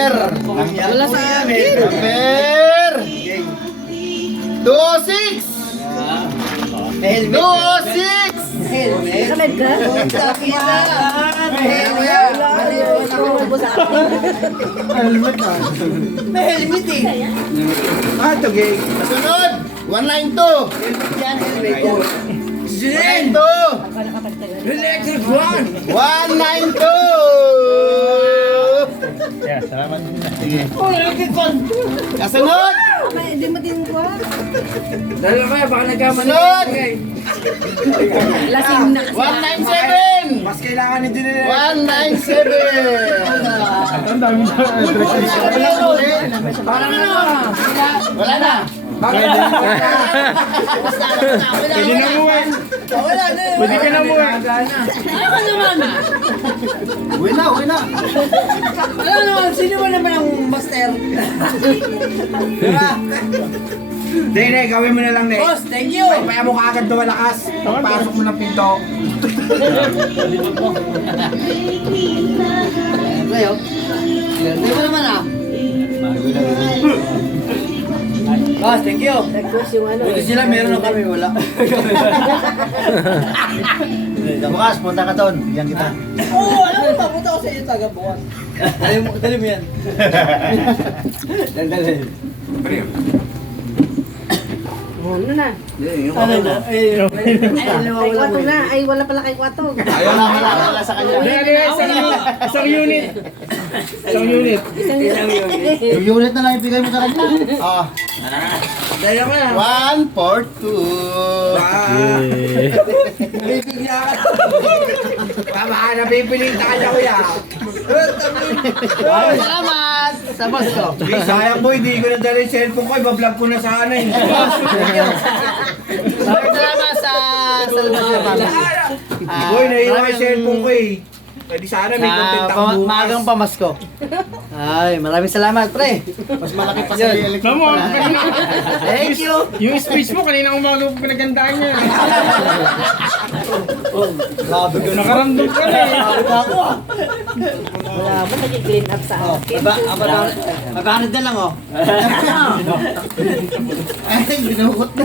Number. Wala sa akin. Number. 26. 26. Kalad ka? Helmet na. May helmet eh. Ah, ito gay. Kasunod. 192. Yan, helmet. 192. Electric one. 192. Yeah, salamat din. Sige. Oh, electric one. Kasunod. Hindi mo din ko. Dahil kaya baka nagkamali. Sunod. Lasing na kasi. 197. Mas kailangan ni Junel. 197. Ang dami na. Wala na. Pwede na muwi. Wala na. Pwede ka na muwi. Ano naman? Uwi na, uwi na. Ano naman? Sino ba naman ang master? Diba? Dene, gawin mo na lang, Nek. Boss, thank you. Paya mo kaagad dumalakas. Pasok mo ng pinto. Ngayon. Hindi mo naman ah. Boss, thank you. Nag-cross yung ano. Buti sila meron na kami, wala. Bukas, punta ka doon. Bigyan kita. Oo, alam mo, papunta ko sa iyo taga buwan. Dali mo yan. Dali. Ano na? Ano na? Ay, Kay Kwato na. Ay, wala pala kay Kwato. Wala sa kanya. Isang unit. Isang unit. Yung unit na lang ibigay mo sa kanya. Oh. Dali ako na. 1 for 2. Bibigla ka. Baka napipilitan ka niya, kuya. Salamat sa boss ko. Sayang boy, di ko na dali yung cellphone ko. Iba-vlog ko na sana eh. Salamat sa salubong sa Boy, naiwan yung cellphone ko eh. Pwede sana may content ako bukas. Maagang pamasko. Ay, maraming salamat, pre. Mas malaki pa sa electric Tama, pala. Thank you. Yung speech mo, kanina umaga ko pinagandaan niya. Grabe ko na. Nakaramdam ka na eh. Wala mo, nag-clean up sa akin. Magkano na lang oh. Ay, binukot na.